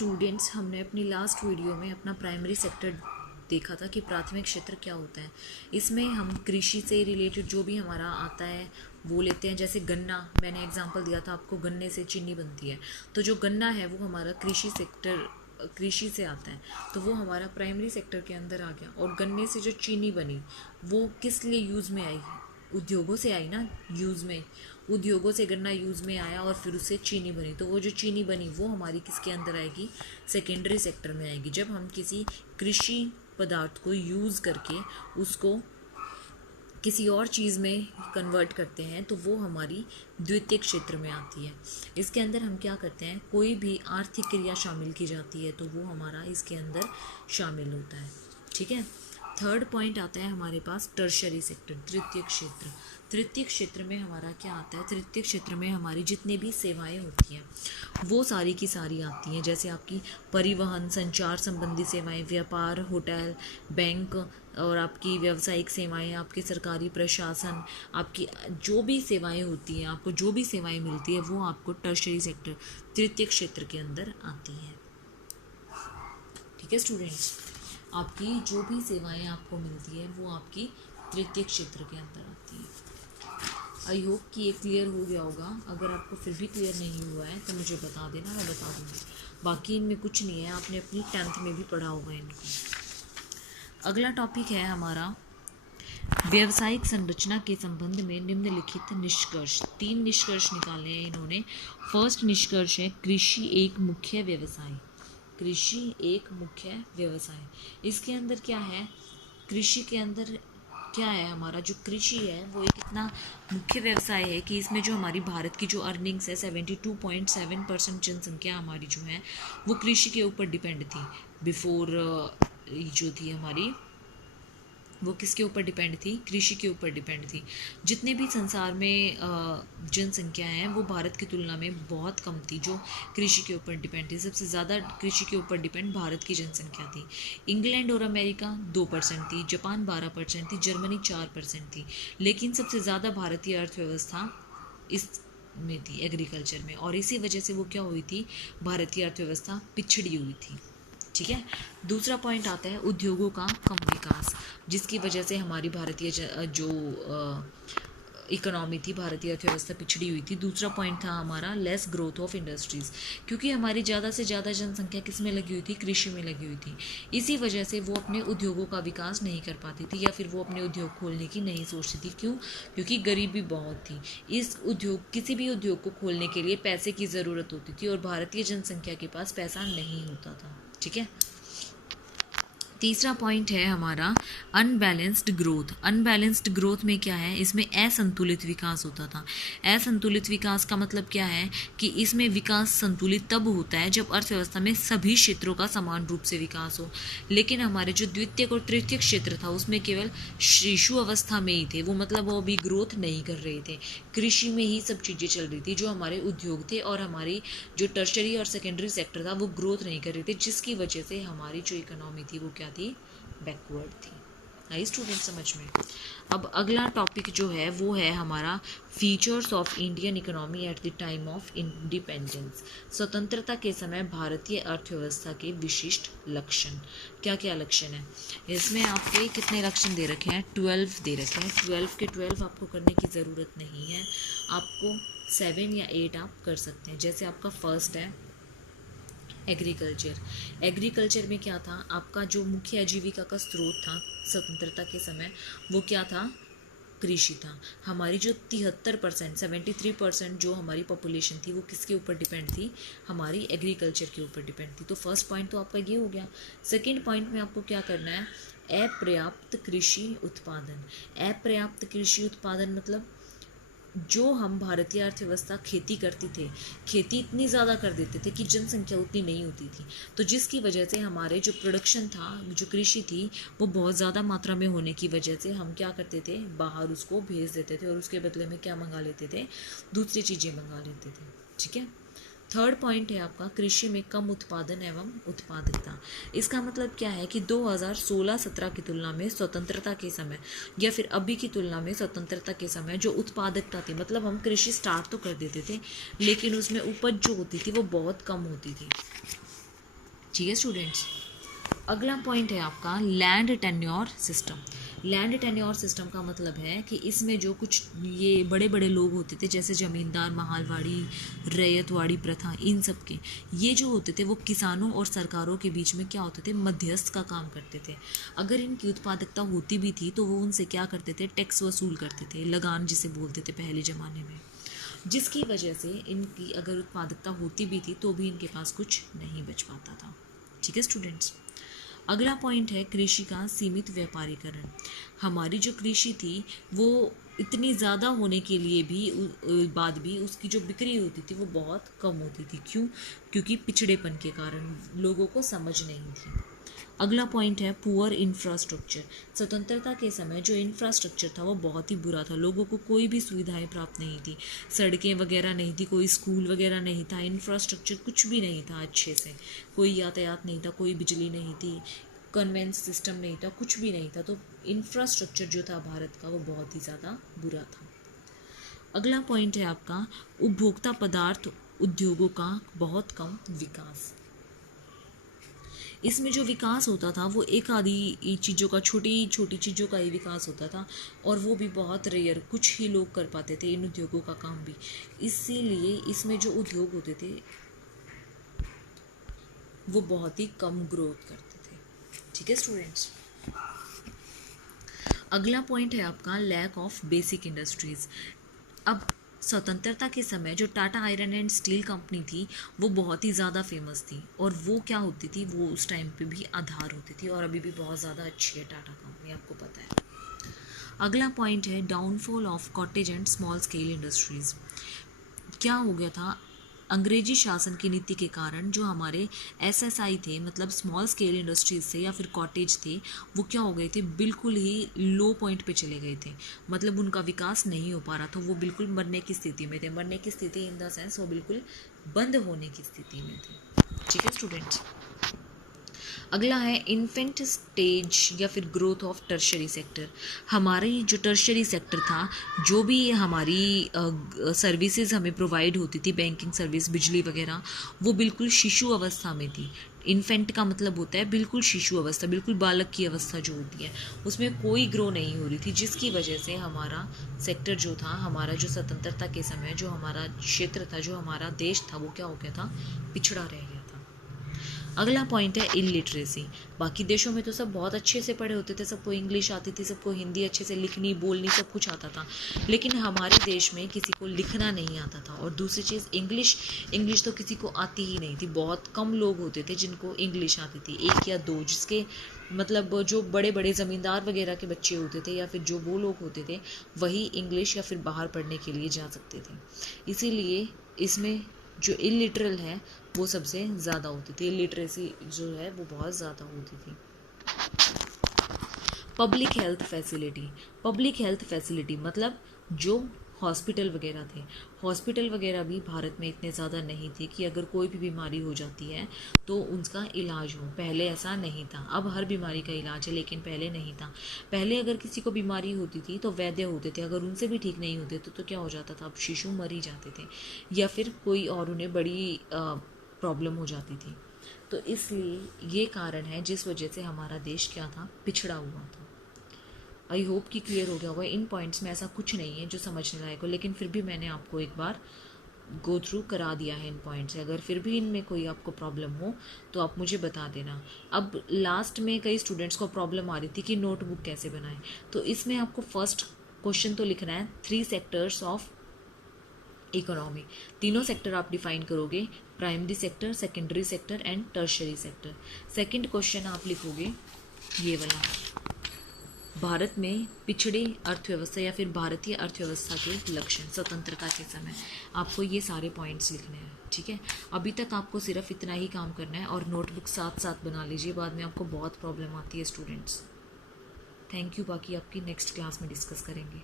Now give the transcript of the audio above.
Students, हमने अपनी last video में अपना प्राइमरी सेक्टर देखा था कि प्राथमिक क्षेत्र क्या होता है। इसमें हम कृषि से रिलेटेड जो भी हमारा आता है वो लेते हैं। जैसे गन्ना, मैंने एग्जांपल दिया था आपको, गन्ने से चीनी बनती है, तो जो गन्ना है वो हमारा कृषि से आता है, तो वो हमारा प्राइमरी सेक्टर के अंदर आ गया। और गन्ने से जो चीनी बनी वो किस लिए यूज़ में आई? उद्योगों से आई ना, यूज़ में। उद्योगों से गन्ना यूज़ में आया और फिर उससे चीनी बनी, तो वो जो चीनी बनी वो हमारी किसके अंदर आएगी? सेकेंडरी सेक्टर में आएगी। जब हम किसी कृषि पदार्थ को यूज़ करके उसको किसी और चीज़ में कन्वर्ट करते हैं तो वो हमारी द्वितीय क्षेत्र में आती है। इसके अंदर हम क्या करते हैं, कोई भी आर्थिक क्रिया शामिल की जाती है तो वो हमारा इसके अंदर शामिल होता है। ठीक है। थर्ड पॉइंट आता है हमारे पास टर्शरी सेक्टर, तृतीय क्षेत्र। तृतीय क्षेत्र में हमारा क्या आता है? तृतीय क्षेत्र में हमारी जितने भी सेवाएं होती हैं वो सारी की सारी आती हैं। जैसे आपकी परिवहन, संचार संबंधी सेवाएं, व्यापार, होटल, बैंक और आपकी व्यावसायिक सेवाएं, आपके सरकारी प्रशासन, आपकी जो भी सेवाएं होती हैं, आपको जो भी सेवाएं मिलती है वो आपको टर्शरी सेक्टर, तृतीय क्षेत्र के अंदर आती हैं। ठीक है स्टूडेंट्स, आपकी जो भी सेवाएं आपको मिलती है वो आपकी तृतीय क्षेत्र के अंदर आती है। आई होप कि ये क्लियर हो गया होगा। अगर आपको फिर भी क्लियर नहीं हुआ है तो मुझे बता देना, मैं बता दूँगी। बाकी इनमें कुछ नहीं है, आपने अपनी 10th में भी पढ़ा होगा इनको। अगला टॉपिक है हमारा व्यावसायिक संरचना के संबंध में निम्नलिखित निष्कर्ष। 3 निष्कर्ष निकाले हैं इन्होंने। फर्स्ट निष्कर्ष है कृषि एक मुख्य व्यवसाय। कृषि एक मुख्य व्यवसाय। इसके अंदर क्या है? कृषि के अंदर क्या है? हमारा जो कृषि है वो एक इतना मुख्य व्यवसाय है कि इसमें जो हमारी भारत की जो अर्निंग्स है 72.7% जनसंख्या हमारी जो है वो कृषि के ऊपर डिपेंड थी। बिफोर जो थी हमारी वो किसके ऊपर डिपेंड थी? कृषि के ऊपर डिपेंड थी। जितने भी संसार में जनसंख्या है वो भारत की तुलना में बहुत कम थी जो कृषि के ऊपर डिपेंड थी। सबसे ज़्यादा कृषि के ऊपर डिपेंड भारत की जनसंख्या थी। इंग्लैंड और अमेरिका 2% थी, जापान 12% थी, जर्मनी 4% थी। लेकिन सबसे ज़्यादा भारतीय अर्थव्यवस्था इस में थी, एग्रीकल्चर में, और इसी वजह से वो क्या हुई थी? भारतीय अर्थव्यवस्था पिछड़ी हुई थी। ठीक है। दूसरा पॉइंट आता है उद्योगों का कम विकास, जिसकी वजह से हमारी भारतीय जो इकोनॉमी थी, भारतीय अर्थव्यवस्था पिछड़ी हुई थी। दूसरा पॉइंट था हमारा लेस ग्रोथ ऑफ इंडस्ट्रीज़, क्योंकि हमारी ज़्यादा से ज़्यादा जनसंख्या किस में लगी हुई थी? कृषि में लगी हुई थी। इसी वजह से वो अपने उद्योगों का विकास नहीं कर पाती थी, या फिर वो अपने उद्योग खोलने की नहीं सोचती थी। क्यों? क्योंकि गरीबी बहुत थी। किसी भी उद्योग को खोलने के लिए पैसे की ज़रूरत होती थी और भारतीय जनसंख्या के पास पैसा नहीं होता था। ठीक है। तीसरा पॉइंट है हमारा अनबैलेंस्ड ग्रोथ। अनबैलेंस्ड ग्रोथ में क्या है? इसमें असंतुलित विकास होता था। असंतुलित विकास का मतलब क्या है कि इसमें विकास संतुलित तब होता है जब अर्थव्यवस्था में सभी क्षेत्रों का समान रूप से विकास हो। लेकिन हमारे जो द्वितीय और तृतीय क्षेत्र था उसमें केवल शिशु अवस्था में ही थे वो, मतलब वो अभी ग्रोथ नहीं कर रहे थे। कृषि में ही सब चीज़ें चल रही थी। जो हमारे उद्योग थे और हमारी जो टर्शरी और सेकेंडरी सेक्टर था वो ग्रोथ नहीं कर रहे थे, जिसकी वजह से हमारी जो इकोनॉमी थी वो क्या थी? बैकवर्ड थी। आई स्टूडेंट समझ में? अब अगला टॉपिक जो है वो है हमारा features of Indian economy at the time of independence. स्वतंत्रता के समय भारतीय अर्थव्यवस्था के विशिष्ट लक्षण। क्या क्या लक्षण है इसमें? आपके कितने लक्षण दे रखे हैं? 12 दे रखे हैं। 12 के 12 आपको करने की ज़रूरत नहीं है, आपको 7 या 8 आप कर सकते हैं। जैसे आपका फर्स्ट है एग्रीकल्चर। एग्रीकल्चर में क्या था? आपका जो मुख्य आजीविका का स्रोत था स्वतंत्रता के समय वो क्या था? कृषि था। हमारी जो 73%, 73% जो हमारी पॉपुलेशन थी वो किसके ऊपर डिपेंड थी? हमारी एग्रीकल्चर के ऊपर डिपेंड थी। तो फर्स्ट पॉइंट तो आपका ये हो गया। सेकेंड पॉइंट में आपको क्या करना है? अपर्याप्त कृषि उत्पादन। अपर्याप्त कृषि उत्पादन मतलब जो हम भारतीय अर्थव्यवस्था खेती करती थे, खेती इतनी ज़्यादा कर देते थे कि जनसंख्या उतनी नहीं होती थी, तो जिसकी वजह से हमारे जो प्रोडक्शन था, जो कृषि थी, वो बहुत ज़्यादा मात्रा में होने की वजह से हम क्या करते थे? बाहर उसको भेज देते थे और उसके बदले में क्या मंगा लेते थे? दूसरी चीज़ें मंगा लेते थे। ठीक है। थर्ड पॉइंट है आपका कृषि में कम उत्पादन एवं उत्पादकता। इसका मतलब क्या है कि 2016-17 की तुलना में स्वतंत्रता के समय या फिर अभी की तुलना में स्वतंत्रता के समय जो उत्पादकता थी, मतलब हम कृषि स्टार्ट तो कर देते थे लेकिन उसमें उपज जो होती थी वो बहुत कम होती थी। ठीक है स्टूडेंट्स। अगला पॉइंट है आपका land tenure system. Land tenure system का मतलब है कि इसमें जो कुछ ये बड़े बड़े लोग होते थे, जैसे ज़मींदार, महालवाड़ी, रैयतवाड़ी प्रथा, इन सब के ये जो होते थे वो किसानों और सरकारों के बीच में क्या होते थे, मध्यस्थ का काम करते थे। अगर इनकी उत्पादकता होती भी थी तो वो उनसे क्या करते थे, टैक्स वसूल करते थे, लगान जिसे बोलते थे पहले ज़माने में, जिसकी वजह से इनकी अगर उत्पादकता होती भी थी तो भी इनके पास कुछ नहीं बच पाता था। ठीक है स्टूडेंट्स। अगला पॉइंट है कृषि का सीमित व्यापारीकरण। हमारी जो कृषि थी वो इतनी ज़्यादा होने के लिए भी बाद भी उसकी जो बिक्री होती थी वो बहुत कम होती थी। क्यों? क्योंकि पिछड़ेपन के कारण, लोगों को समझ नहीं थी। अगला पॉइंट है पुअर इंफ्रास्ट्रक्चर। स्वतंत्रता के समय जो इंफ्रास्ट्रक्चर था वो बहुत ही बुरा था, लोगों को कोई भी सुविधाएं प्राप्त नहीं थी, सड़कें वगैरह नहीं थी, कोई स्कूल वगैरह नहीं था, इंफ्रास्ट्रक्चर कुछ भी नहीं था अच्छे से, कोई यातायात नहीं था, कोई बिजली नहीं थी, कन्वेंस सिस्टम नहीं था, कुछ भी नहीं था। तो इंफ्रास्ट्रक्चर जो था भारत का वो बहुत ही ज़्यादा बुरा था। अगला पॉइंट है आपका उपभोक्ता पदार्थ उद्योगों का बहुत कम विकास। इसमें जो विकास होता था वो एक आधी चीज़ों का, छोटी छोटी चीज़ों का ही विकास होता था, और वो भी बहुत रेयर, कुछ ही लोग कर पाते थे इन उद्योगों का काम भी। इसीलिए इसमें जो उद्योग होते थे वो बहुत ही कम ग्रोथ करते थे। ठीक है स्टूडेंट्स। अगला पॉइंट है आपका लैक ऑफ बेसिक इंडस्ट्रीज। अब स्वतंत्रता के समय जो Tata iron and steel company थी वो बहुत ही ज़्यादा फेमस थी, और वो क्या होती थी, वो उस टाइम पे भी आधार होती थी, और अभी भी बहुत ज़्यादा अच्छी है टाटा कंपनी, आपको पता है। अगला पॉइंट है downfall of cottage and small scale industries. क्या हो गया था, अंग्रेजी शासन की नीति के कारण जो हमारे एसएसआई थे, मतलब स्मॉल स्केल इंडस्ट्रीज थे या फिर कॉटेज थे, वो क्या हो गए थे, बिल्कुल ही लो पॉइंट पे चले गए थे। मतलब उनका विकास नहीं हो पा रहा था, वो बिल्कुल मरने की स्थिति में थे। मरने की स्थिति इन द सेंस वो बिल्कुल बंद होने की स्थिति में थे। ठीक है स्टूडेंट्स। अगला है इन्फेंट स्टेज या फिर ग्रोथ ऑफ टर्शरी सेक्टर। हमारी जो टर्शरी सेक्टर था, जो भी हमारी सर्विसेज हमें प्रोवाइड होती थी, बैंकिंग सर्विस, बिजली वगैरह, वो बिल्कुल शिशु अवस्था में थी। इन्फेंट का मतलब होता है बिल्कुल शिशु अवस्था, बिल्कुल बालक की अवस्था जो होती है, उसमें कोई ग्रो नहीं हो रही थी, जिसकी वजह से हमारा सेक्टर जो था, हमारा जो स्वतंत्रता के समय जो हमारा क्षेत्र था, जो हमारा देश था, वो क्या हो गया था, पिछड़ा रह गया था। अगला पॉइंट है इलिटरेसी। बाकी देशों में तो सब बहुत अच्छे से पढ़े होते थे, सबको इंग्लिश आती थी, सबको हिंदी अच्छे से लिखनी बोलनी सब कुछ आता था, लेकिन हमारे देश में किसी को लिखना नहीं आता था। और दूसरी चीज़ इंग्लिश तो किसी को आती ही नहीं थी, बहुत कम लोग होते थे जिनको इंग्लिश आती थी, एक या दो, जिसके मतलब जो बड़े बड़े ज़मींदार वगैरह के बच्चे होते थे या फिर जो वो लोग होते थे वही इंग्लिश या फिर बाहर पढ़ने के लिए जा सकते थे। इसीलिए इसमें जो इलिटरल है वो सबसे ज़्यादा होती थी, लिटरेसी जो है वो बहुत ज़्यादा होती थी। Public health facility. Public health facility मतलब जो हॉस्पिटल वगैरह थे, हॉस्पिटल वगैरह भी भारत में इतने ज़्यादा नहीं थे कि अगर कोई भी बीमारी हो जाती है तो उसका इलाज हो। पहले ऐसा नहीं था, अब हर बीमारी का इलाज है, लेकिन पहले नहीं था। पहले अगर किसी को बीमारी होती थी तो वैद्य होते थे, अगर उनसे भी ठीक नहीं होते तो क्या हो जाता था, अब शिशु मर ही जाते थे, या फिर कोई और उन्हें बड़ी प्रॉब्लम हो जाती थी। तो इसलिए ये कारण है जिस वजह से हमारा देश क्या था, पिछड़ा हुआ था। आई होप कि क्लियर हो गया होगा। इन पॉइंट्स में ऐसा कुछ नहीं है जो समझने लायक हो, लेकिन फिर भी मैंने आपको एक बार गो थ्रू करा दिया है इन पॉइंट्स। अगर फिर भी इनमें कोई आपको प्रॉब्लम हो तो आप मुझे बता देना। अब लास्ट में कई स्टूडेंट्स को प्रॉब्लम आ रही थी कि नोटबुक कैसे बनाएं, तो इसमें आपको फर्स्ट क्वेश्चन तो लिखना है 3 सेक्टर्स ऑफ इकोनॉमी। तीनों सेक्टर आप डिफाइन करोगे, primary sector, secondary sector and tertiary sector. Second question आप लिखोगे ये वाला, भारत में पिछड़े अर्थव्यवस्था या फिर भारतीय अर्थव्यवस्था के लक्षण स्वतंत्रता के समय। आपको ये सारे पॉइंट्स लिखने हैं, ठीक है। अभी तक आपको सिर्फ इतना ही काम करना है, और नोटबुक साथ साथ बना लीजिए, बाद में आपको बहुत प्रॉब्लम आती है स्टूडेंट्स। थैंक यू, बाकी आपकी नेक्स्ट क्लास में डिस्कस करेंगे।